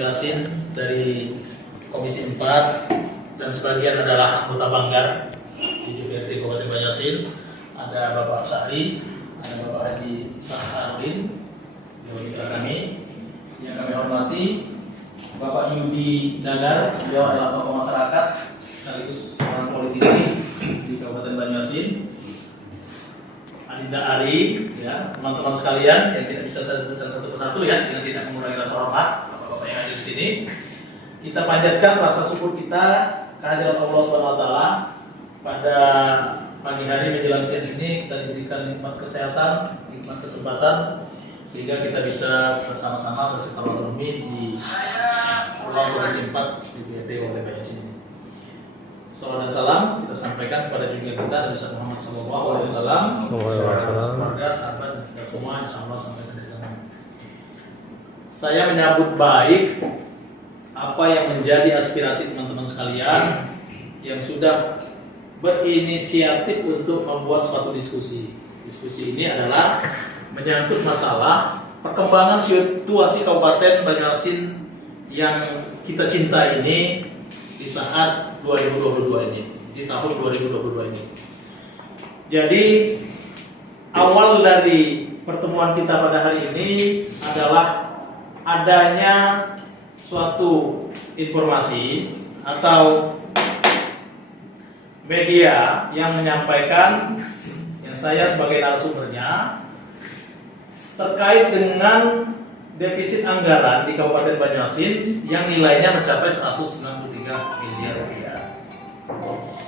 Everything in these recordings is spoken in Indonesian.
Banyuasin dari Komisi 4 dan sebagian adalah anggota Banggar di DPRD Kabupaten Banyuasin. Ada Bapak Sahri, ada Bapak Haji Saharudin, mitra kami. Yang kami hormati Bapak Yudi Dagar, beliau adalah tokoh masyarakat sekaligus seorang politisi di Kabupaten Banyuasin. Adinda Ari, ya, teman-teman sekalian yang tidak bisa saya sebutkan satu persatu ya, dengan tidak mengurangi rasa hormat bapak-bapak yang hadir di sini. Kita panjatkan rasa syukur kita kehadirat Allah SWT pada pagi hari menjelang siang ini. Kita diberikan nikmat kesehatan, nikmat kesempatan, sehingga kita bisa bersama-sama bersilaturahmi di ruang Komisi 4 DPRD Kabupaten Banyuasin ini. Salam dan salam kita sampaikan kepada junjungan kita Nabi Muhammad SAW, keluarga, sahabat, dan kita semua insyaallah sampai ke zaman. Saya menyambut baik apa yang menjadi aspirasi teman-teman sekalian yang sudah berinisiatif untuk membuat suatu diskusi. Diskusi ini adalah menyangkut masalah perkembangan situasi Kabupaten Banyuasin yang kita cinta ini di saat 2022 ini, di tahun 2022 ini. Jadi awal dari pertemuan kita pada hari ini adalah adanya suatu informasi atau media yang menyampaikan, yang saya sebagai narasumbernya, terkait dengan defisit anggaran di Kabupaten Banyuasin yang nilainya mencapai 193 miliar rupiah.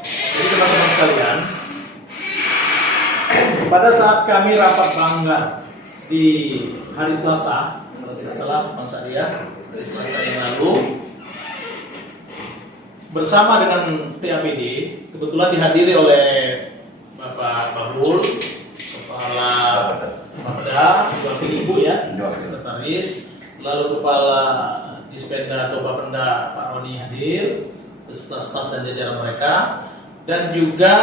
Jadi teman-teman sekalian, pada saat kami rapat Banggar di hari Selasa, kalau tidak salah Bang Sadia, hari Selasa yang lalu, bersama dengan TAPD, kebetulan dihadiri oleh Bapak Babul, Kepala Bapeda, wakil Ibu ya, sekretaris, lalu Kepala Dispenda atau Bapenda Pak Roni hadir, beserta staf dan jajaran mereka, dan juga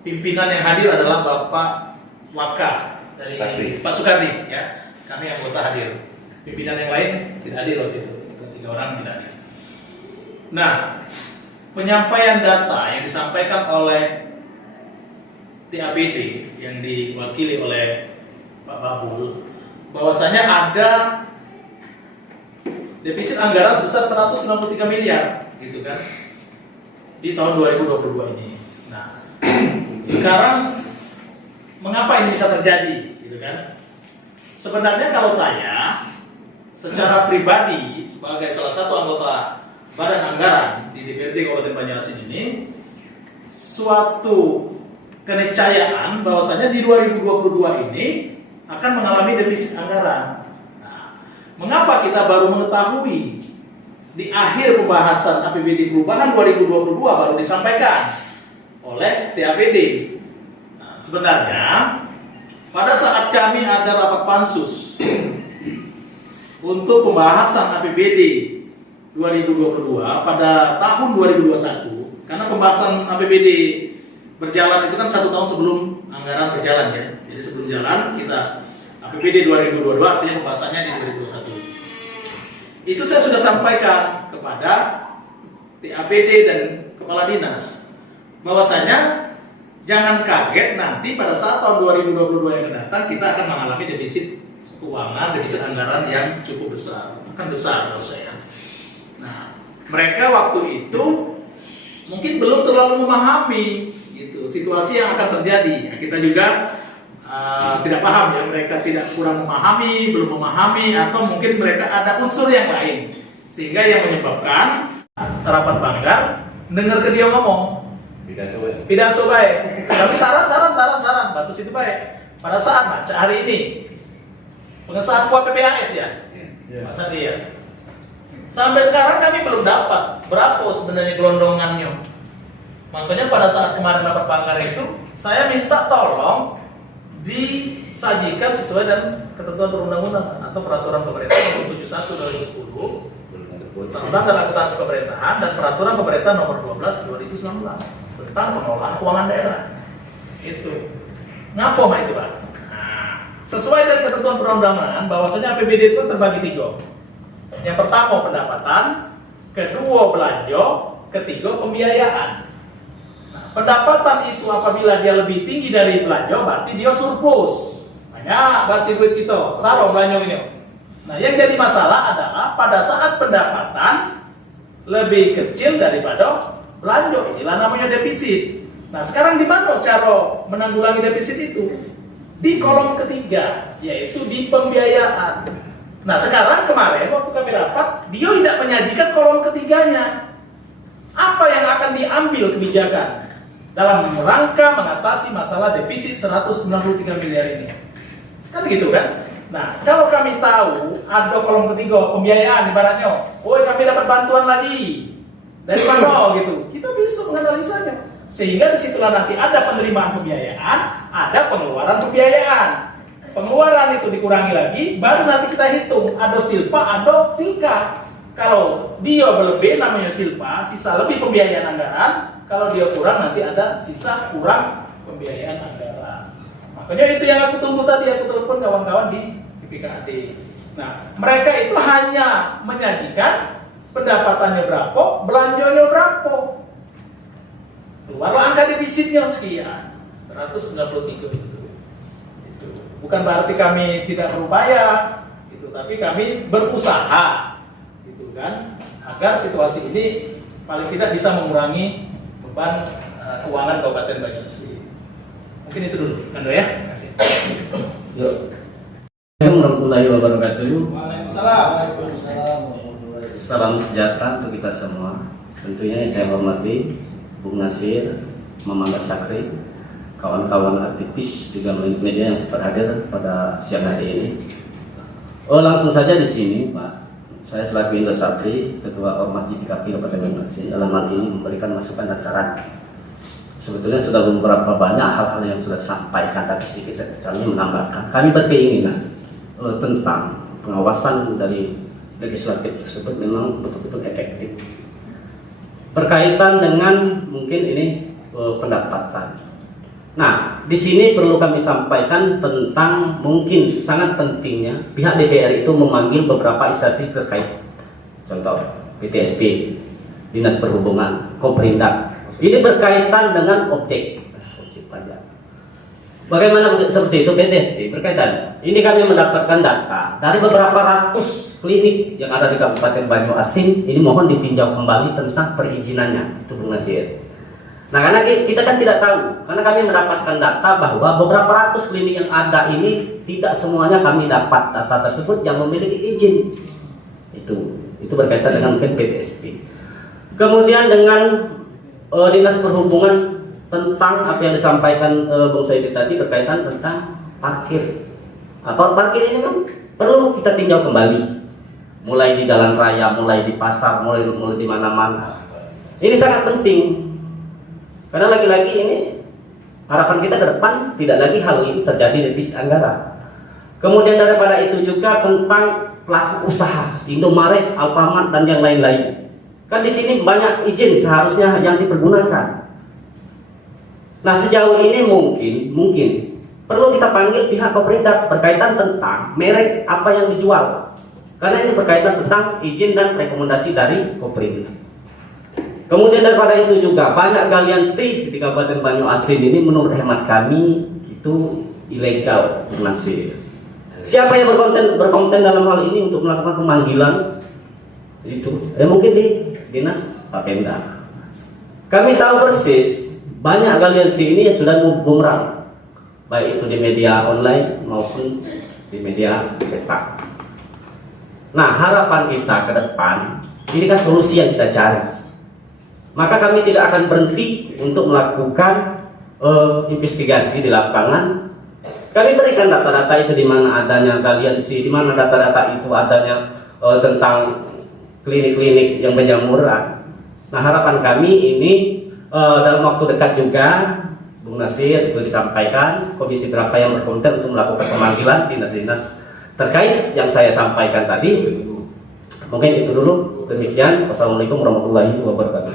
pimpinan yang hadir adalah Bapak Waka dari Pak Sukardi ya, kami anggota hadir. Pimpinan yang lain tidak hadir waktu itu, 3 orang tidak hadir. Nah, penyampaian data yang disampaikan oleh TAPD yang diwakili oleh Pak Babul, bahwasanya ada defisit anggaran sebesar 193 miliar gitu kan di tahun 2022 ini. Nah, sekarang mengapa ini bisa terjadi gitu kan? Sebenarnya kalau saya secara pribadi sebagai salah satu anggota Badan Anggaran di DPRD Kabupaten Banyuasin ini, suatu keniscayaan bahwasanya di 2022 ini akan mengalami defisit anggaran. Nah, mengapa kita baru mengetahui di akhir pembahasan APBD perubahan 2022 baru disampaikan oleh TAPD? Nah, sebenarnya pada saat kami ada rapat pansus untuk pembahasan APBD 2022 pada tahun 2021, karena pembahasan APBD berjalan itu kan 1 tahun sebelum anggaran berjalan ya. Jadi sebelum jalan kita APBD 2022 artinya pembahasannya di 2021. Itu saya sudah sampaikan kepada TAPD dan Kepala Dinas bahwasanya jangan kaget nanti pada saat tahun 2022 yang akan datang kita akan mengalami defisit keuangan, defisit anggaran yang cukup besar, akan besar menurut saya. Nah, mereka waktu itu mungkin belum terlalu memahami gitu, situasi yang akan terjadi. Ya, kita juga tidak paham ya, mereka tidak kurang memahami, belum memahami, atau mungkin mereka ada unsur yang lain sehingga yang menyebabkan rapat Banggar dengar ke dia ngomong pidato baik, tapi saran, batus itu baik. Pada saat hari ini pengesahan kuap PPAS ya, Pak Sandi ya. Sampai sekarang kami belum dapat berapa sebenarnya gelondongannya. Makanya pada saat kemarin rapat Banggar itu, saya minta tolong disajikan sesuai dengan ketentuan perundang-undangan atau peraturan pemerintah nomor 71 2010 tentang akuntansi pemerintahan dan peraturan pemerintah nomor 12 2019 tentang pengelolaan keuangan daerah. Itu. Ngapa mah itu, Pak? Nah, Sesuai dengan ketentuan perundang-undangan, bahwasanya APBD itu terbagi 3. Yang pertama pendapatan, kedua belanja, ketiga pembiayaan. Nah, pendapatan itu apabila dia lebih tinggi dari belanja, berarti dia surplus. Banyak berarti duit kita, salah belanja ini. Nah, yang jadi masalah adalah pada saat pendapatan lebih kecil daripada belanja, inilah namanya defisit. Nah, sekarang di mana cara menanggulangi defisit itu? Di kolom ketiga, yaitu di pembiayaan. Nah, sekarang kemarin waktu kami rapat, dia tidak menyajikan kolom ketiganya. Apa yang akan diambil kebijakan dalam rangka mengatasi masalah defisit 193 miliar ini? Kan gitu kan? Nah, kalau kami tahu ada kolom ketiga pembiayaan ibaratnya, oh kami dapat bantuan lagi dari mana gitu, kita bisa menganalisanya. Sehingga disitulah nanti ada penerimaan pembiayaan, ada pengeluaran pembiayaan. Pengeluaran itu dikurangi lagi, baru nanti kita hitung ada silpa, ada silka. Kalau dia berlebih namanya silpa, sisa lebih pembiayaan anggaran. Kalau dia kurang nanti ada sisa kurang pembiayaan anggaran. Makanya itu yang aku tunggu tadi, aku telepon kawan-kawan di PKAD. Nah, mereka itu hanya menyajikan pendapatannya berapa, belanjanya berapa. Keluarlah angka defisitnya sekian, 193 itu. Bukan berarti kami tidak berupaya, gitu, tapi kami berusaha, gitu kan, agar situasi ini paling tidak bisa mengurangi beban keuangan Kabupaten Banyuasin. Mungkin itu dulu, Kando ya. Terima kasih. Yuk. Assalamualaikum warahmatullahi wabarakatuh. Waalaikumsalam. Salam sejahtera untuk kita semua. Tentunya yang saya hormati Bung Nasir, Mamanda Sakri, kawan-kawan aktivis juga media yang sempat hadir pada siang hari ini. Langsung saja di sini, Pak. Saya selaku Indra Sakri, Ketua Ormas JPKP Kabupaten Banyuasin, dalam hal ini memberikan masukan dan saran. Sebetulnya sudah beberapa banyak hal-hal yang sudah disampaikan, tapi sedikit kami menambahkan. Kami berkeinginan tentang pengawasan dari legislatif tersebut memang betul-betul efektif. Berkaitan dengan mungkin ini pendapatan. Nah, di sini perlu kami sampaikan tentang mungkin sangat pentingnya pihak DPR itu memanggil beberapa instansi terkait. Contoh PTSP, Dinas Perhubungan, Koprindak. Ini berkaitan dengan objek pajak. Bagaimana seperti itu PTSP berkaitan? Ini kami mendapatkan data dari beberapa ratus klinik yang ada di Kabupaten Banyuasin. Ini mohon ditinjau kembali tentang perizinannya, itu Bung Nasir. Nah, karena kita kan tidak tahu, karena kami mendapatkan data bahwa beberapa ratus klinik yang ada ini tidak semuanya kami dapat data tersebut yang memiliki izin. Itu berkaitan dengan mungkin PTSP. Kemudian dengan Dinas Perhubungan tentang apa yang disampaikan Bung Saidi tadi berkaitan tentang parkir. Parkir ini kan perlu kita tinjau kembali, mulai di jalan raya, mulai di pasar, mulai di mana-mana. Ini sangat penting karena lagi-lagi ini harapan kita ke depan tidak lagi hal ini terjadi defisit anggaran. Kemudian daripada itu juga tentang pelaku usaha Indomaret, Alfamart dan yang lain-lain. Kan di sini banyak izin seharusnya yang dipergunakan. Nah, sejauh ini mungkin perlu kita panggil pihak Koprindak berkaitan tentang merek apa yang dijual. Karena ini berkaitan tentang izin dan rekomendasi dari Koprindak. Kemudian daripada itu juga banyak galian sih di Kabupaten Banyuasin ini menurut hemat kami itu ilegal, Nasir. Siapa yang berkonten dalam hal ini untuk melakukan pemanggilan itu? Mungkin di Dinas Papenda. Kami tahu persis banyak galiansi ini yang sudah bumerang, baik itu di media online maupun di media cetak. Nah, harapan kita ke depan ini kan solusi yang kita cari. Maka kami tidak akan berhenti untuk melakukan investigasi di lapangan. Kami berikan data-data itu di mana adanya galiansi, di mana data-data itu adanya tentang klinik-klinik yang penjamuran. Nah, harapan kami ini dalam waktu dekat juga Bung Nasir itu disampaikan komisi berapa yang berkompeten untuk melakukan pemanggilan dinas-dinas terkait yang saya sampaikan tadi. Mungkin itu dulu. Demikian. Wassalamualaikum warahmatullahi wabarakatuh.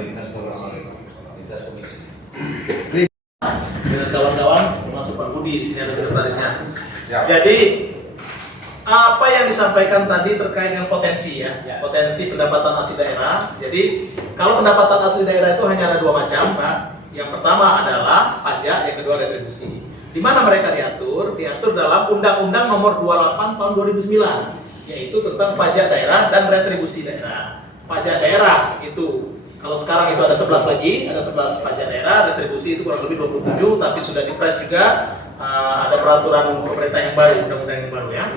Dengan kawan-kawan termasuk Pak Budi di sini ada sekretarisnya. Siap. Jadi apa yang disampaikan tadi terkait dengan potensi ya, potensi pendapatan asli daerah. Jadi kalau pendapatan asli daerah itu hanya ada dua macam, Pak. Yang pertama adalah pajak, yang kedua retribusi. Di mana mereka diatur dalam Undang-Undang Nomor 28 Tahun 2009, yaitu tentang pajak daerah dan retribusi daerah. Pajak daerah itu kalau sekarang itu ada 11 lagi, ada 11 pajak daerah, retribusi itu kurang lebih 27, tapi sudah dipres juga. Ada peraturan pemerintah yang baru, undang-undang yang baru ya.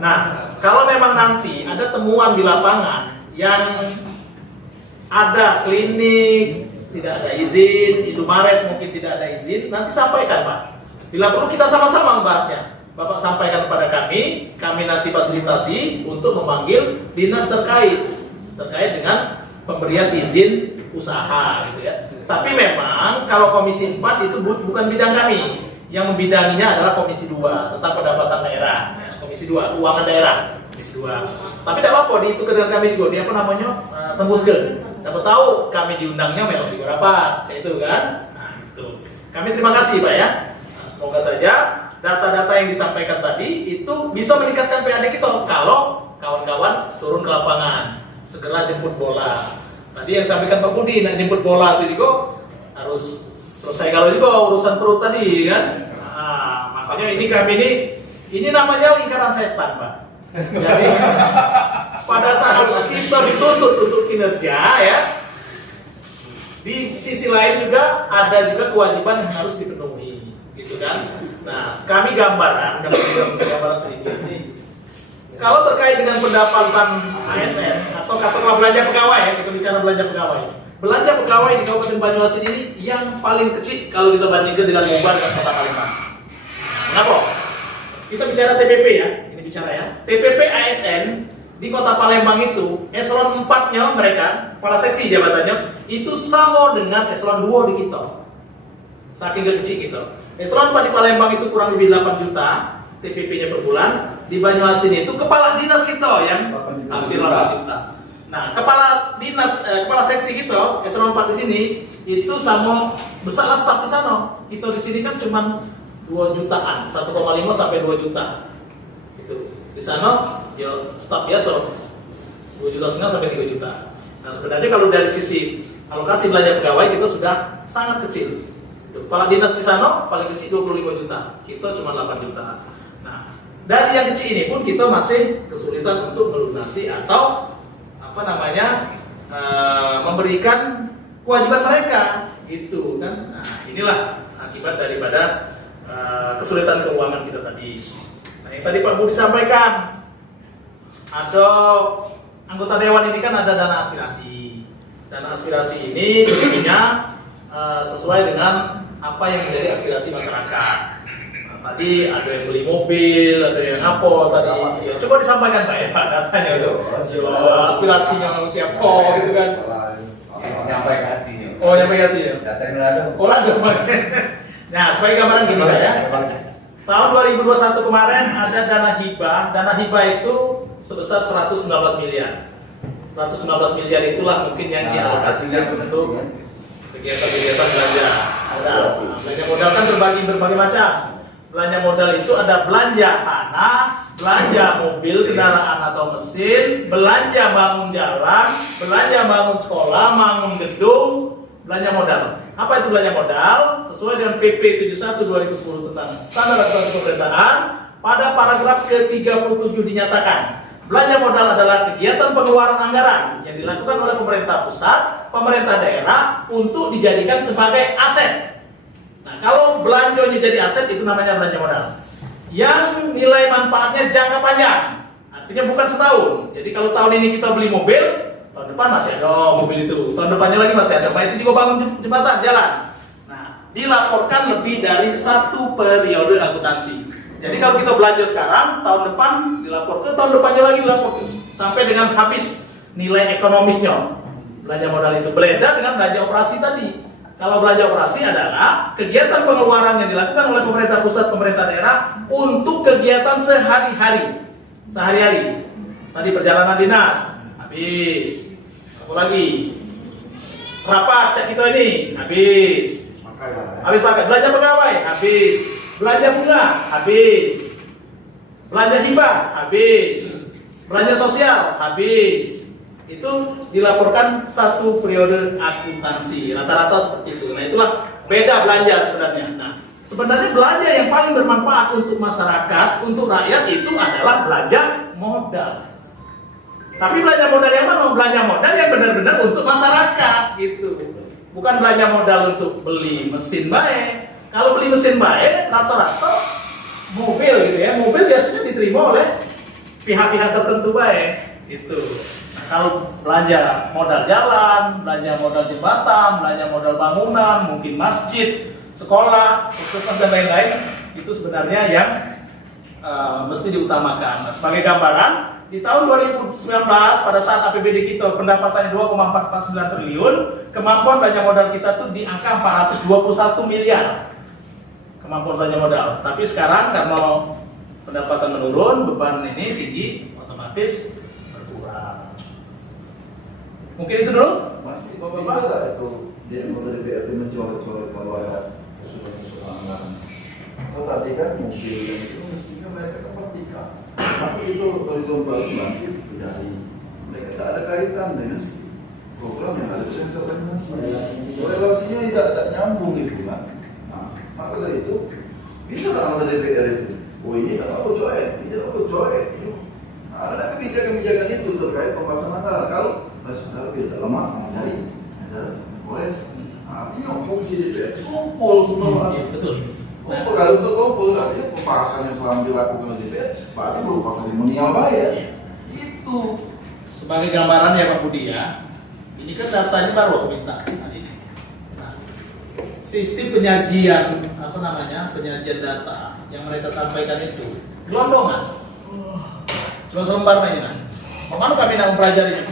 Nah, kalau memang nanti ada temuan di lapangan yang ada klinik tidak ada izin, Indomaret mungkin tidak ada izin, nanti sampaikan Pak. Bila perlu kita sama-sama membahasnya. Bapak sampaikan kepada kami nanti fasilitasi untuk memanggil dinas terkait dengan pemberian izin usaha gitu ya. Tapi memang kalau Komisi 4 itu bukan bidang kami. Yang membidanginya adalah Komisi 2 tentang pendapatan daerah, Komisi 2 keuangan daerah, Komisi 2. Tapi tidak apa-apa, itu dengan kami juga, dia apa namanya tembuskan. Siapa tahu kami diundangnya memang di berapa, kayak itu kan. Nah itu. Kami terima kasih Pak ya. Nah, semoga saja data-data yang disampaikan tadi itu bisa meningkatkan PAD kita kalau kawan-kawan turun ke lapangan, segera jemput bola. Tadi yang disampaikan Pak Budi, nak jemput bola itu juga harus selesai kalau juga urusan perut tadi kan. Nah, makanya kami ini namanya lingkaran setan Pak. Jadi pada saat kita dituntut untuk kinerja ya, di sisi lain juga ada juga kewajiban yang harus dipenuhi, gitu kan. Nah, kami gambaran sedikit ini. Kalau terkait dengan pendapatan ASN atau katakanlah belanja pegawai ya, kita bicara belanja pegawai. Belanja pegawai di Kabupaten Banyuasin ini yang paling kecil kalau kita bandingkan dengan Mobar dan Kota Palembang. Kenapa? Kita bicara TPP ya, ini bicara ya. TPP ASN di Kota Palembang itu eselon 4-nya mereka, kepala seksi jabatannya itu sama dengan eselon 2 di kita. Saking kecil kita. Eselon 4 di Palembang itu kurang lebih 8 juta TPP-nya per bulan. Di Banyuasin itu kepala dinas kita yang hampir 8 juta. Nah, kepala seksi kita eselon 4 di sini itu sama besarlah staf di sana. Kita di sini kan cuma 2 jutaan, 1,5 sampai 2 juta. Itu. Di sana ya staf biasa 2,5 juta sampai 3 juta. Nah, sebenarnya kalau dari sisi alokasi belanja pegawai kita sudah sangat kecil. Itu. Kepala dinas di sana paling kecil 25 juta. Kita cuma 8 juta. Nah, dari yang kecil ini pun kita masih kesulitan untuk melunasi atau memberikan kewajiban mereka gitu kan. Nah, inilah akibat daripada kesulitan keuangan kita tadi. Nah, yang tadi Pak Budi sampaikan ada anggota dewan ini kan ada dana aspirasi. Dana aspirasi ini tentunya sesuai dengan apa yang menjadi aspirasi masyarakat. Tadi ada yang beli mobil, ada yang apa tadi. Ya, coba disampaikan Pak Eva datanya itu. Aspirasinya siapa gitu kan. Nyampe ke hatinya. Oh, nyampe ke hati ya. Datanya ada. Oh, ada Pak. Nah, sebagai gambaran gini Pak ya. Tahun 2021 kemarin ada dana hibah. Dana hibah itu sebesar 119 miliar. 119 miliar itulah mungkin yang dialokasikan untuk kegiatan-kegiatan belanja modal. Belanja modal kan berbagai macam. Belanja modal itu ada belanja tanah, belanja mobil, kendaraan atau mesin, belanja bangun jalan, belanja bangun sekolah, bangun gedung, belanja modal. Apa itu belanja modal? Sesuai dengan PP 71 2010 tentang standar aturan pemerintahan, pada paragraf ke-37 dinyatakan, belanja modal adalah kegiatan pengeluaran anggaran yang dilakukan oleh pemerintah pusat, pemerintah daerah untuk dijadikan sebagai aset. Nah, kalau belanjanya jadi aset itu namanya belanja modal. Yang nilai manfaatnya jangka panjang, artinya bukan setahun. Jadi kalau tahun ini kita beli mobil, tahun depan masih ada mobil itu, tahun depannya lagi masih ada. Nah, itu juga bangun jembatan, jalan. Nah, dilaporkan lebih dari 1 periode akuntansi. Jadi kalau kita belanja sekarang, tahun depan dilaporkan, tahun depannya lagi dilaporkan, sampai dengan habis nilai ekonomisnya. Belanja modal itu beda dengan belanja operasi tadi. Kalau belanja operasi adalah kegiatan pengeluaran yang dilakukan oleh pemerintah pusat, pemerintah daerah untuk kegiatan sehari-hari. Tadi perjalanan dinas, habis. Apa lagi? Rapat cek kita ini, habis pakai. Belanja pegawai, habis. Belanja bunga, habis. Belanja hibah habis, belanja sosial habis. Itu dilaporkan satu periode akuntansi, rata-rata seperti itu. Nah, itulah beda belanja sebenarnya. Nah, sebenarnya belanja yang paling bermanfaat untuk masyarakat, untuk rakyat itu adalah belanja modal. Tapi belanja modal yang mana? Belanja modal yang benar-benar untuk masyarakat gitu. Bukan belanja modal untuk beli mesin baik. Kalau beli mesin baik, rata-rata mobil gitu ya. Mobil biasanya diterima oleh pihak-pihak tertentu baik. Itu. Nah, kalau belanja modal jalan, belanja modal jembatan, belanja modal bangunan, mungkin masjid, sekolah, puskesmas dan lain-lain, itu sebenarnya yang mesti diutamakan. Nah, sebagai gambaran, di tahun 2019 pada saat APBD kita pendapatannya 2,49 triliun, kemampuan belanja modal kita tuh di angka 421 miliar. Kemampuan belanja modal. Tapi sekarang karena pendapatan menurun, beban ini tinggi, otomatis berkurang. Mungkin itu dulu. Masih bisa nggak itu di anggota DPRD mencoret-coret kalau ada usulan-usulan anggaran? Kalau tadi kan mobil dan itu mestinya mereka kepertikan. Tapi itu horizontal bangkit dari mereka tidak ada kaitan dengan program yang ada di koordinasi. Relasinya tidak nyambung itu kan. Nah, maka dari itu bisa nggak anggota DPR itu? Oh ini nggak mau coret, ini nggak mau coret. Nah, ada kebijakan-kebijakan itu terkait pembahasan anggaran. Kalau kita lemah, mencari ada boleh. Artinya fungsi DPR kumpul, Betul. kumpul kalau untuk kumpul artinya pembahasan yang selama dilakukan oleh DPR berarti berupa seremonial bayar. Itu Sebagai gambaran ya Pak Budi ya, ini kan datanya baru aku minta tadi. Nah, sistem penyajian penyajian data yang mereka sampaikan itu gelondongan. Cuma selembar mainan. Bagaimana kami nak mempelajarinya?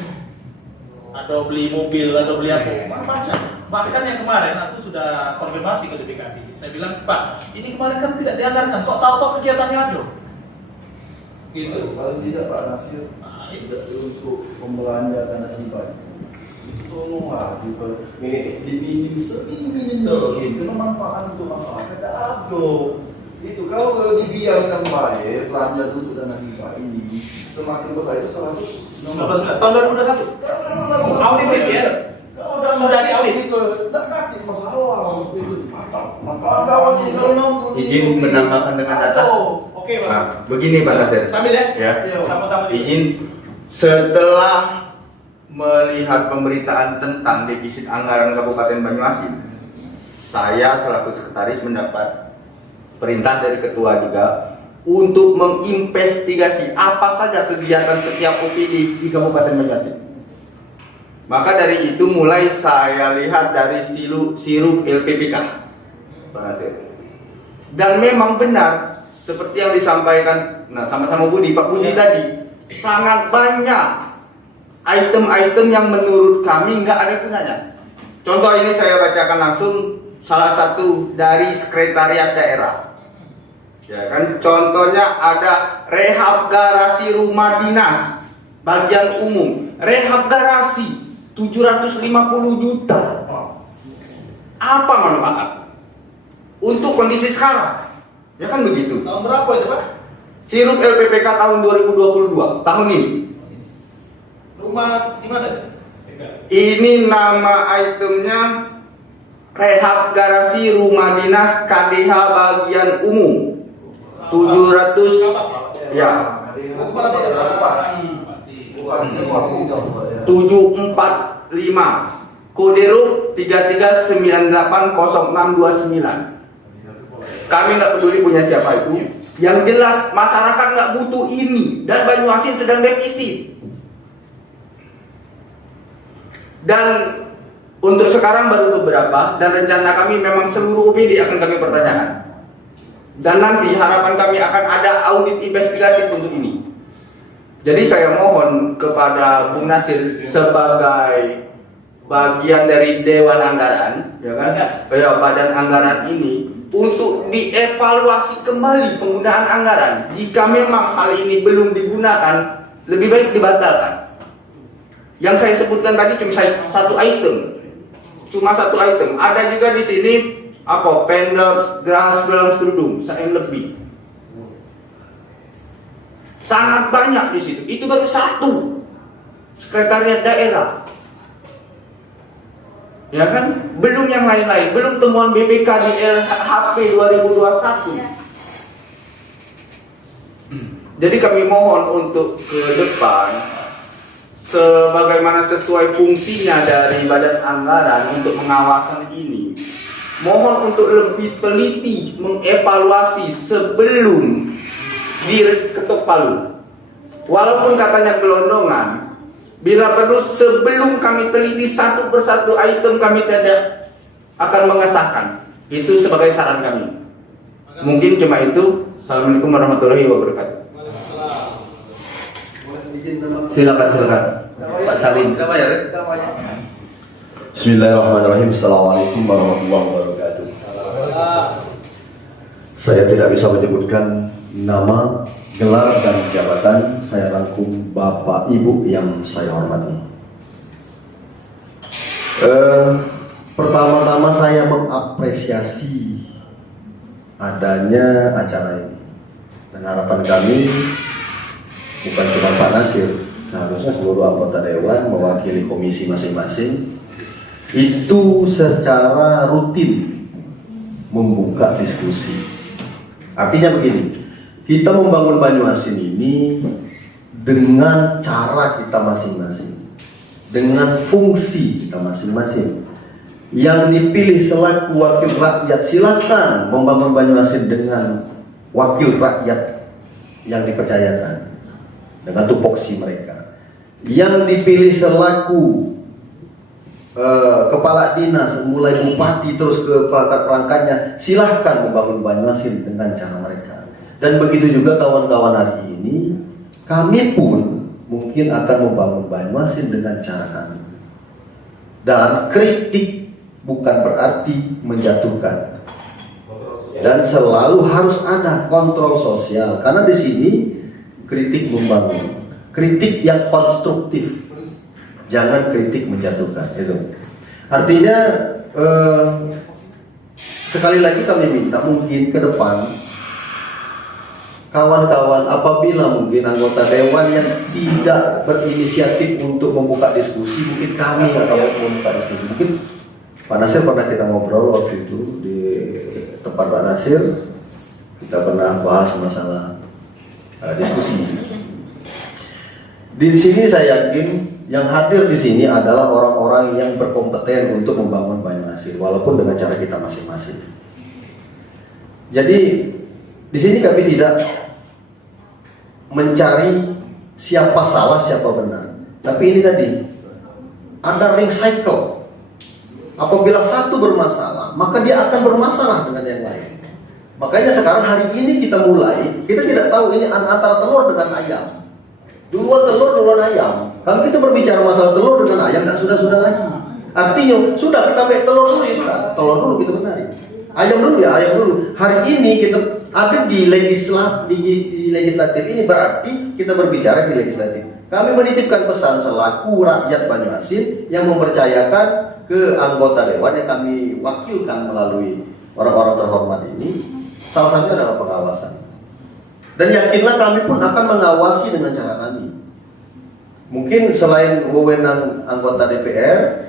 Atau beli mobil, atau beli apa? Mana baca? Bahkan yang kemarin aku sudah konfirmasi ke DPKB. Saya bilang, Pak, ini kemarin kan tidak dianggarkan. Kok tahu-tahu kegiatannya ada? Gitu. paling tidak Pak Nasir Nah, itu untuk pembelanja dana hibah itu tolonglah diminim seminim mungkin karena manfaat untuk masyarakat ada. Itu kalau dibiarkan baik belanja untuk dana hibah ini semakin besar itu 119 tahun 2021. Audit ya? Sudah diaudit. itu tidak aktif masalah itu maka kawan ini kalau nongkrong Izin menambahkan dengan data. Oke, Pak. Nah, begini Pak Nasir. Sambil ya? Ya. Sama-sama. Izin setelah melihat pemberitaan tentang defisit anggaran Kabupaten Banyuasin, saya selaku sekretaris mendapat perintah dari ketua juga untuk menginvestigasi apa saja kegiatan setiap OPD di Kabupaten Banyuasin. Maka dari itu mulai saya lihat dari sirup LPPK, Pak Nasir. Dan memang benar seperti yang disampaikan, sama-sama Pak Budi tadi, sangat banyak item-item yang menurut kami nggak ada gunanya. Contoh ini saya bacakan langsung salah satu dari sekretariat daerah. Ya kan, contohnya ada rehab garasi rumah dinas bagian umum, rehab garasi 750 juta. Apa manfaat untuk kondisi sekarang? Ya kan begitu. Tahun berapa itu, Pak? Sirup LPPK tahun 2022, tahun ini. Rumah di mana? Ini nama itemnya rehab garasi rumah dinas KDH bagian umum 700 ya 745 kode RUP 33980629. Kami nggak peduli punya siapa itu. Yang jelas masyarakat nggak butuh ini dan Banyuasin sedang defisit. Dan untuk sekarang baru beberapa dan rencana kami memang seluruh OPD akan kami pertanyakan. Dan nanti harapan kami akan ada audit investigatif untuk ini. Jadi saya mohon kepada Bung Nasir sebagai bagian dari Dewan Anggaran, ya kan, badan anggaran ini untuk dievaluasi kembali penggunaan anggaran. Jika memang hal ini belum digunakan, lebih baik dibatalkan. Yang saya sebutkan tadi cuma satu item. Ada juga di sini pendek gas dalam serudung, saya lebih. sangat banyak di situ. Itu baru satu sekretariat daerah. Ya kan? Belum yang lain-lain, belum temuan BPK di LHP 2021. Jadi kami mohon untuk ke depan, sebagaimana sesuai fungsinya dari Badan Anggaran untuk pengawasan ini, mohon untuk lebih teliti mengevaluasi sebelum diketok palu. Walaupun katanya gelondongan, bila perlu sebelum kami teliti satu persatu item, kami tidak akan mengesahkan. Itu sebagai saran kami. Mungkin cuma itu. Assalamualaikum warahmatullahi wabarakatuh. Silakan Pak Salim. Bismillahirrahmanirrahim. Assalamualaikum warahmatullahi wabarakatuh. Saya tidak bisa menyebutkan nama, gelar, dan jabatan. Saya rangkum Bapak Ibu yang saya hormati. Pertama-tama saya mengapresiasi adanya acara ini. Dan harapan kami bukan cuma Pak Nasir, seharusnya seluruh anggota Dewan mewakili komisi masing-masing itu secara rutin membuka diskusi. Artinya begini, kita membangun Banyuasin ini dengan cara kita masing-masing, dengan fungsi kita masing-masing. Yang dipilih selaku wakil rakyat, silakan membangun Banyuasin dengan wakil rakyat yang dipercayakan, dengan tupoksi mereka. Yang dipilih selaku kepala dinas, mulai bupati terus ke perangkatnya, silahkan membangun Banyuasin dengan cara mereka. Dan begitu juga kawan-kawan hari ini, kami pun mungkin akan membangun Banyuasin dengan cara kami. Dan kritik bukan berarti menjatuhkan. Dan selalu harus ada kontrol sosial, karena di sini kritik membangun, kritik yang konstruktif, jangan kritik menjatuhkan. Itu artinya sekali lagi kami minta mungkin ke depan kawan-kawan, apabila mungkin anggota dewan yang tidak berinisiatif untuk membuka diskusi, mungkin kami akan membuka diskusi. Mungkin Pak Nasir pernah kita ngobrol waktu itu di tempat Pak Nasir, kita pernah bahas masalah diskusi. Di sini saya yakin yang hadir di sini adalah orang-orang yang berkompeten untuk membangun Banyuasin, walaupun dengan cara kita masing-masing. Jadi di sini kami tidak mencari siapa salah siapa benar, tapi ini tadi ada ring cycle. Apabila satu bermasalah, maka dia akan bermasalah dengan yang lain. Makanya sekarang hari ini kita mulai, kita tidak tahu ini antara telur dengan ayam. Duluan telur, duluan ayam. Kalau kita berbicara masalah telur dengan ayam, tidak sudah lagi. Artinya, sudah kita pakai telur dulu, ya, telur dulu kita benarin. Ayam dulu ya, ayam dulu. Hari ini kita ada di legislatif ini, berarti kita berbicara di legislatif. Kami menitipkan pesan selaku rakyat Banyuasin yang mempercayakan ke anggota dewan yang kami wakilkan melalui orang-orang terhormat ini, salah satunya adalah pengawasan. Dan yakinlah kami pun akan mengawasi dengan cara kami. Mungkin selain wewenang anggota DPR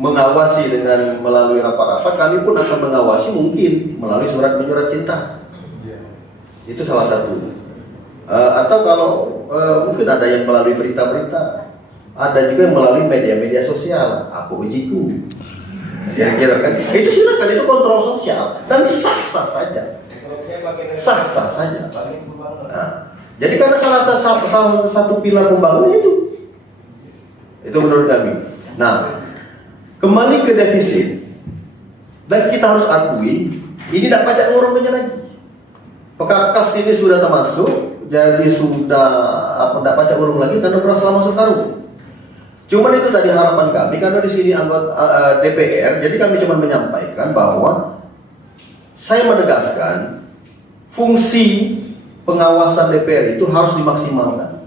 mengawasi dengan melalui rapat-rapat, kami pun akan mengawasi mungkin melalui surat menyurat cinta. Itu salah satu. Atau kalau mungkin ada yang melalui berita-berita, ada juga yang melalui media-media sosial. Aku ujiku, kira-kira kan? Itu silakan, itu kontrol sosial dan sah-sah saja, sah-sah saja. Nah, jadi karena salah satu pilar pembangunan itu menurut kami. Nah, kembali ke defisit, dan kita harus akui ini tidak pajak ngurungnya lagi. Pekakas ini sudah termasuk, jadi sudah tidak pajak ngurung lagi karena berasal masuk karung. Cuman itu tadi harapan kami, karena di sini anggota DPR, jadi kami cuma menyampaikan bahwa saya menegaskan fungsi pengawasan DPR itu harus dimaksimalkan.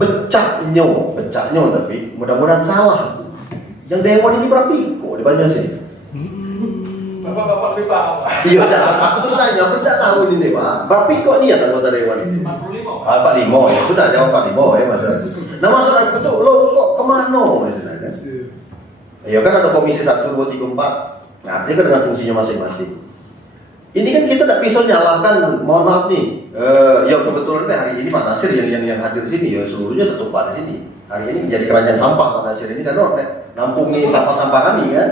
Pecahnya tapi mudah-mudahan salah. Yang dewan ini berapa kok di Banyuasin? Bapak lebih paham. Iya, aku tuh tanya, aku tidak tahu ini Pak. Berapa kok niat anggota dewan ini? 45. Pak Limo, ya sudah jawab Pak Limo ya maksud aku. Nah maksud aku tuh, lo kok kemana? Maksudnya kan? Ya kan ada komisi 1, 2, 3, 4. Nah artinya kan dengan fungsinya masing-masing. Ini kan kita tidak bisa nyalahkan, mohon maaf nih. Ya kebetulan hari ini Pak Nasir yang hadir di sini, ya seluruhnya tetap Pak di sini. Hari ini menjadi keranjang sampah Pak Nasir ini karena nampungi sampah-sampah kami kan.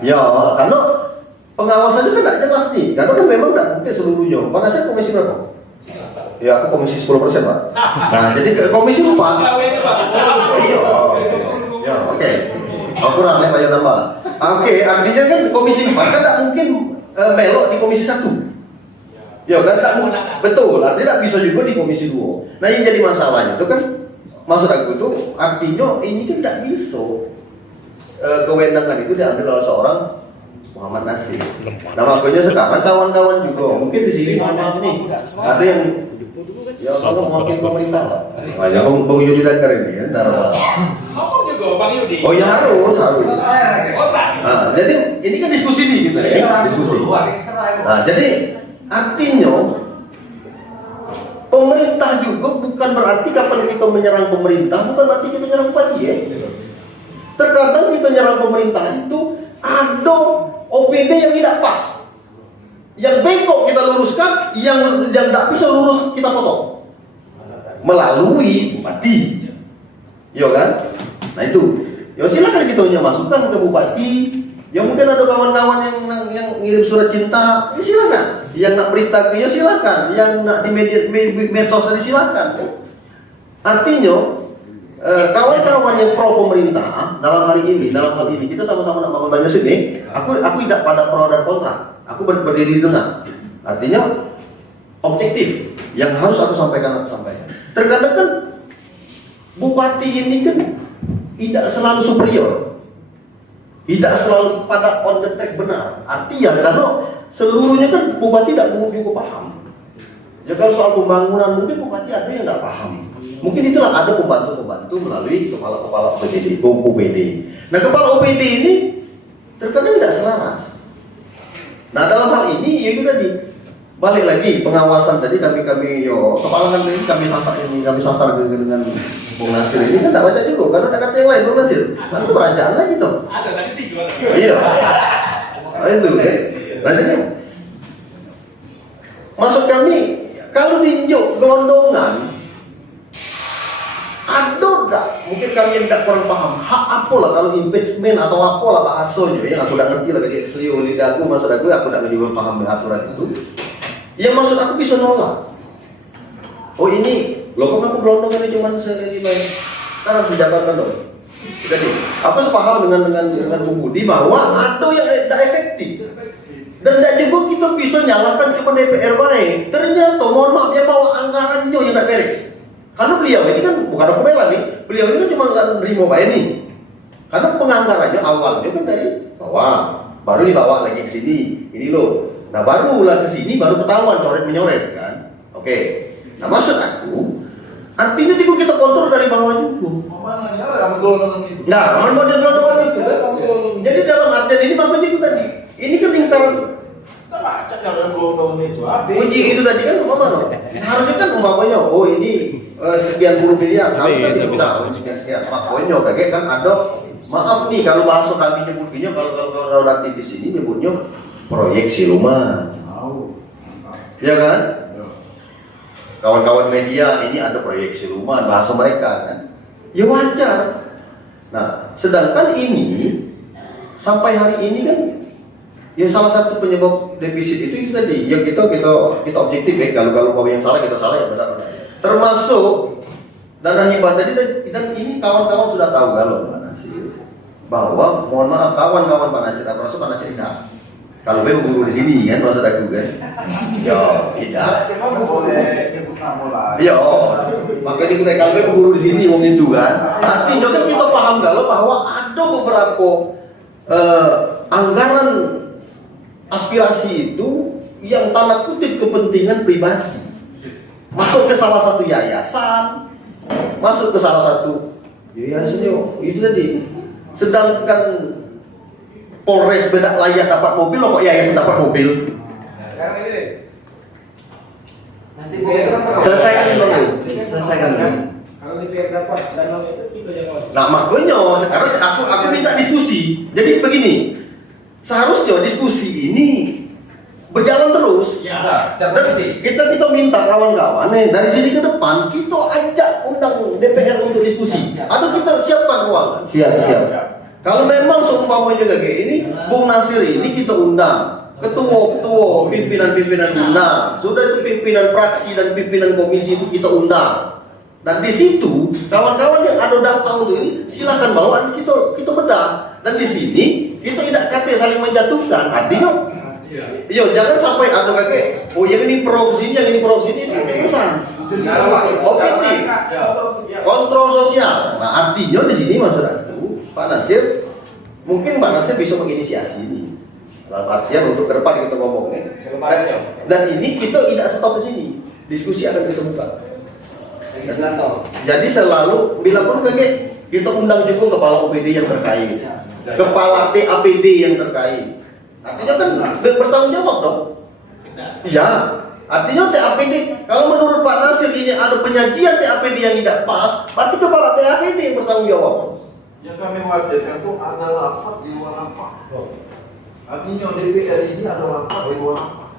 Ya karena pengawasannya kan tidak jelas nih, karena kan memang tidak mungkin seluruhnya. Pak Nasir komisi berapa? Ya aku komisi 10% Pak. Nah jadi komisi 4. Iya. Ya oke. Oh kurang ya Pak Yon nambah. Oke, artinya kan komisi 4 kan tidak mungkin melok di komisi 1. Ya kan tidak mungkin. Betul, artinya tidak bisa juga di komisi 2. Nah yang jadi masalahnya itu kan, maksud aku itu artinya ini kan tidak bisa kewenangan itu diambil oleh seorang Muhammad Nasir. Nah makanya sekarang kawan-kawan juga mungkin di sini mohon maaf nih ada yang ya kalau mewakili pemerintah Pak. Banyak Bung Yudi Dakar ini ya, ntar Pak. Ngomong juga Bang Yudi. Oh ya harus. Nah, jadi ini kan diskusi nih kita ya, diskusi. Nah jadi artinya pemerintah juga bukan berarti kapan kita menyerang pemerintah bukan berarti kita menyerang bupati ya. Terkadang kita menyerang pemerintah itu ada OPD yang tidak pas. Yang bengkok kita luruskan, yang tidak bisa lurus kita potong melalui bupati, ya kan? Nah itu, ya silakan kita punya masukan ke bupati. Ya mungkin ada kawan-kawan yang ngirim surat cinta, ya silakan. Yang nak berita ya silakan. Yang nak di medsos silakan. Ya. Artinya kawan-kawan yang pro pemerintah dalam hal ini kita sama-sama nak bangun banyak sini. Aku tidak pada pro dan kontra. Aku berdiri di tengah. Artinya objektif yang harus aku sampaikan. Terkadang kan bupati ini kan tidak selalu superior, tidak selalu pada on the track benar. Artinya karena seluruhnya kan bupati tidak juga paham. Ya kalau soal pembangunan mungkin bupati ada yang tidak paham. Mungkin itulah ada pembantu melalui kepala OPD. Nah kepala OPD ini terkadang tidak selaras. Nah dalam hal ini ya itu tadi balik lagi pengawasan tadi kami kepala kan ini kami sasar dengan Bung Nasir ini kan tak baca juga karena ada kata yang lain Bung Nasir. Kan itu kerajaan lagi tuh. Ada tadi 3. Iya. Nah, itu kan. Nah jadi maksud kami kalau diinjuk gelondongan ada enggak? Mungkin kami yang tidak kurang paham. Hak apa lah kalau impeachment atau apa lah bahasanya yang aku tidak ngerti lah kayak selio lidahku maksud aku tidak juga paham dengan aturan itu. Ya maksud aku bisa nolak. Oh ini, loh kok aku gelondongan ini cuma segini baik. Karena dijabatan dong. Jadi, aku sepaham dengan Bung Budi bahwa ada yang tidak efektif. Dan tidak juga kita bisa nyalakan cuma DPR baik. Ternyata mohon maaf ya bahwa anggarannya yang tidak beres. Karena beliau ini kan bukan aku bela nih, beliau ini kan cuma nerima baik nih. Karena penganggarannya awalnya kan dari bawah, baru dibawa lagi ke sini, ini loh. Nah baru ulang ke sini baru ketahuan coret menyoret kan. Oke. Nah maksud aku artinya juga kita kontrol dari bawah juga. Mana yang gelondongan itu? Nah, model gelondongan itu. Jadi dalam artian ini makanya itu tadi. Ini kan lingkaran. Kita baca kalau gelondongan itu habis. Uji itu tadi kan umpama harusnya kan umpamanya oh ini sekian puluh miliar harusnya kita sekian makanya kayak kan ada maaf nih kalau bahasa kami nyebutnya kalau aktivis ini nyebutnya proyek siluman. Ya kan? Kawan-kawan media ini ada proyek siluman bahasa mereka kan. Ya wajar. Nah, sedangkan ini sampai hari ini kan ya salah satu penyebab defisit itu tadi yang kita objektif ya kalau yang salah kita salah ya benar. Termasuk dana hibah tadi dan ini kawan-kawan sudah tahu kalau Pak Nasir bahwa mohon maaf kawan-kawan Pak Nasir aku rasa Pak Nasir tidak kalau gue guru di sini kan maksud aku kan ya tidak boleh nyebut nama lah. iya makanya kita kalau gue guru di sini wong itu kan artinya kan kita paham kalau bahwa ada beberapa anggaran aspirasi itu yang tanda kutip kepentingan pribadi masuk ke salah satu yayasan, masuk ke salah satu yayasan itu tadi. Sedangkan Polres beda layak dapat mobil, loh kok yayasan dapat mobil? Sekarang ini deh. Selesaikan dulu. Selesaikan dulu. Kalau DPR dapat dana itu kita yang ngawasi. Nah makanya sekarang aku minta diskusi. Jadi begini, seharusnya diskusi ini berjalan terus. Ya. Dan kita minta kawan-kawan nih dari sini ke depan kita ajak undang DPR untuk diskusi. Atau kita siapkan ruangan. Siap. Kalau memang seumpama juga kayak ini, Bung Nasir ini kita undang. Ketua, pimpinan undang. Sudah itu pimpinan fraksi dan pimpinan komisi itu kita undang. Dan di situ kawan-kawan yang ada daftar untuk ini silakan bawa kita bedah. Dan di sini kita tidak kata saling menjatuhkan. Artinya, yo jangan sampai ada kakek. Oh yang ini pro sini, yang ini pro sini itu urusan. Objektif, kontrol sosial. Nah artinya di sini maksud aku, Pak Nasir, mungkin Pak Nasir bisa menginisiasi ini. Dalam artian untuk ke depan kita ngomong ya. Dan ini kita tidak stop di sini. Diskusi akan kita buka. Jadi selalu bila pun kakek kita undang juga kepala OPD yang terkait, kepala TAPD yang terkait. Artinya kan bertanggung jawab dong. Iya. Artinya TAPD kalau menurut Pak Nasir ini ada penyajian TAPD yang tidak pas, berarti kepala TAPD yang bertanggung jawab. Yang kami khawatirkan itu ada rapat di luar rapat. Artinya DPR ini ada rapat di luar rapat.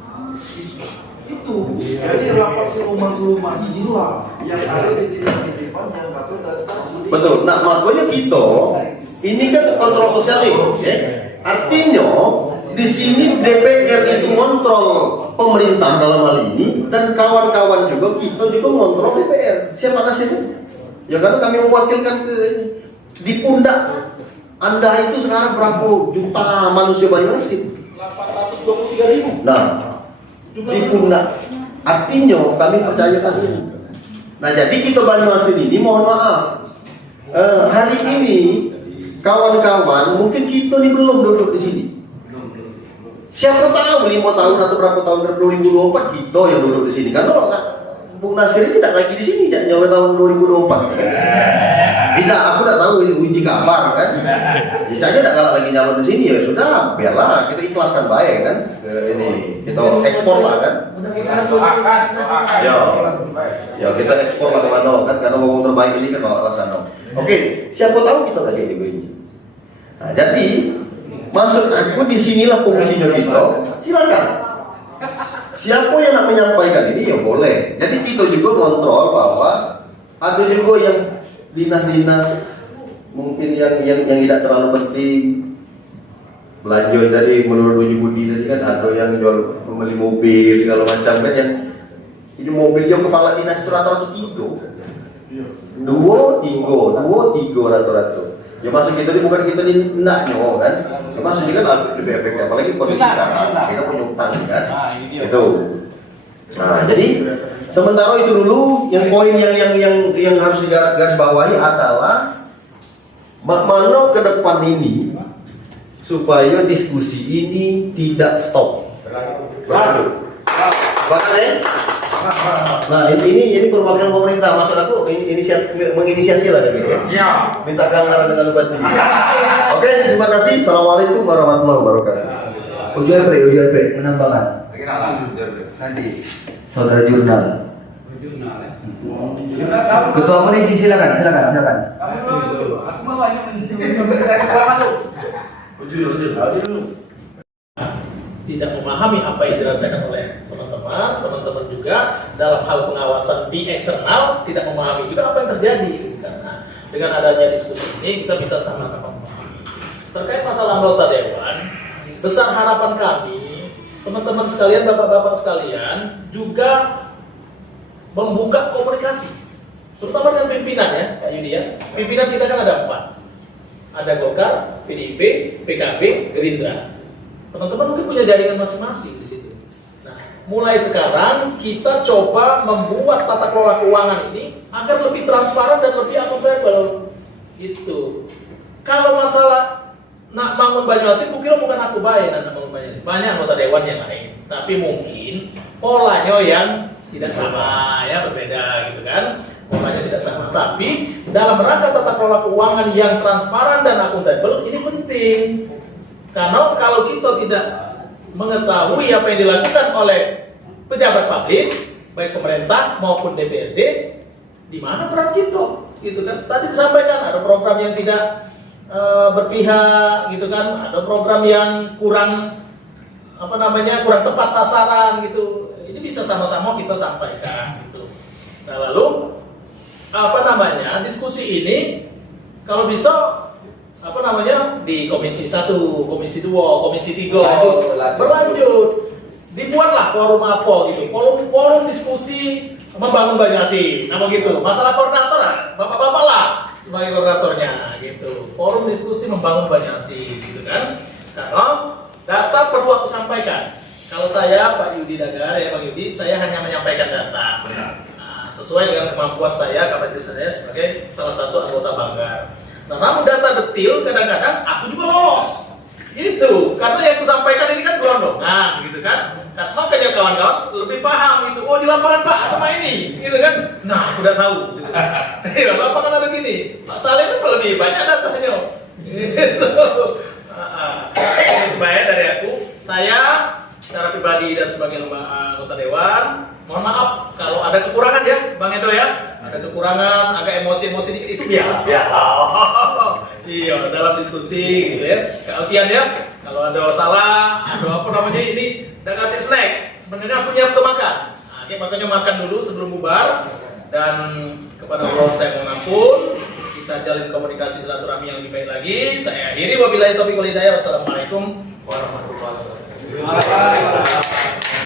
Itu. Jadi rapat seluman-seluman inilah yang ada titipan-titipan yang ngatur data. Betul. Nah makanya kita ini kan kontrol sosial nih, ya. Artinya di sini DPR itu mengontrol pemerintah dalam hal ini dan kawan-kawan juga kita juga mengontrol DPR. Siapa Nasir? Ya karena kami mewakilkan di pundak Anda itu sekarang berapa juta manusia Banyuasin? 823.000. Nah, di pundak. Artinya kami percayakan ini. Nah, jadi kita Banyuasin ini mohon maaf. Hari ini kawan-kawan mungkin kita ini belum duduk di sini. Siapa tahu 5 tahun atau berapa tahun 2024 kita yang duduk di sini. Karena Bung Nasir ini tidak lagi di sini sejak tahun 2024. Tidak, aku tidak tahu ini uji kabar kan. Bicaranya tidak kalah lagi nyalon di sini ya sudah, biarlah kita ikhlaskan baik kan. Ini kita ekspor lah kan. Ya kita ekspor lah ke mana kan karena ngomong terbaik ini kan kalau sana. Oke, siapa tahu kita lagi di begini. Nah, jadi maksud aku di sinilah komisinya kita. Silakan. Siapa yang nak menyampaikan ini ya boleh. Jadi kita juga kontrol bahwa ada juga yang dinas-dinas mungkin yang tidak terlalu penting belanja dari menurut Uji Budi tadi kan ada yang jual membeli mobil segala macam kan yang ini mobilnya kepala dinas itu rata-rata 3 rata-rata ya maksud kita ini bukan kita ini enaknya kan ya maksudnya kan lebih efektif apalagi kondisi sekarang kita punya utang kan itu. Nah jadi sementara itu dulu yang poin yang harus digaris bawahi adalah bagaimana ke depan ini supaya diskusi ini tidak stop. Baru. Bahkan ya. Nah ini perwakilan pemerintah maksud aku ini menginisiasi lah gitu. Siap. Minta anggaran dengan lebat tinggi. Oke, terima kasih. Assalamualaikum warahmatullahi wabarakatuh. Ujian penambangan. Nanti saudara jurnal. Ketua Komisi silakan. Aku mau masuk. Tidak memahami apa yang dirasakan oleh teman-teman juga dalam hal pengawasan di eksternal tidak memahami juga apa yang terjadi karena dengan adanya diskusi ini kita bisa sama-sama memahami terkait masalah anggota dewan. Besar harapan kami teman-teman sekalian, bapak-bapak sekalian juga membuka komunikasi terutama dengan pimpinan ya Pak Yudi ya. Pimpinan kita kan ada 4, ada Golkar, PDIP, PKB, Gerindra. Teman-teman mungkin punya jaringan masing-masing di situ. Nah, mulai sekarang kita coba membuat tata kelola keuangan ini agar lebih transparan dan lebih akuntabel. Itu. Kalau masalah nak bangun Banyuasin, kukira bukan aku baik nak bangun Banyuasin. Banyak anggota dewan yang lain, tapi mungkin polanya yang tidak sama, ya berbeda gitu kan. Polanya tidak sama. Tapi dalam rangka tata kelola keuangan yang transparan dan akuntabel ini penting. Karena kalau kita tidak mengetahui apa yang dilakukan oleh pejabat publik, baik pemerintah maupun DPRD, di mana peran kita, gitu kan? Tadi disampaikan ada program yang tidak berpihak, gitu kan? Ada program yang kurang kurang tepat sasaran, gitu. Ini bisa sama-sama kita sampaikan, gitu. Nah lalu diskusi ini kalau bisa di komisi 1, komisi 2, komisi 3 berlanjut. Dibuatlah forum apa gitu, forum diskusi membangun Banyuasin, nama gitu. Masalah koordinator, bapak-bapak lah sebagai koordinatornya gitu. Forum diskusi membangun Banyuasin gitu kan. Karena data perlu aku sampaikan. Kalau saya Pak Yudi Dagar ya Bang Yudi, saya hanya menyampaikan data. Nah, sesuai dengan kemampuan saya, kapasitas saya sebagai salah satu anggota Banggar. Nah, namun data detail kadang-kadang aku juga lolos. Gitu, karena yang aku sampaikan ini kan gelondongan gitu kan. Makanya kawan-kawan lebih paham gitu. Oh di lapangan Pak ada main ini, gitu kan. Nah aku udah tahu gitu. Di lapangan ada gini. Pak Saleh kan lebih banyak datanya. Gitu. Baik dari aku, saya secara pribadi dan sebagai anggota dewan, mohon maaf kalau ada kekurangan ya, Bang Edo ya. Ada kekurangan, agak emosi-emosi dikit itu biasa. Iya, dalam diskusi gitu ya. Kealtian ya. Kalau ada salah, ada ini dekati snack. Sebenarnya aku nyiap ke makan. Nah, makanya makan dulu sebelum bubar. Dan kepada Allah saya mohon ampun. Kita jalin komunikasi silaturahmi yang lebih baik lagi. Saya akhiri wabillahi taufiq wal hidayah. Wassalamualaikum warahmatullahi wabarakatuh.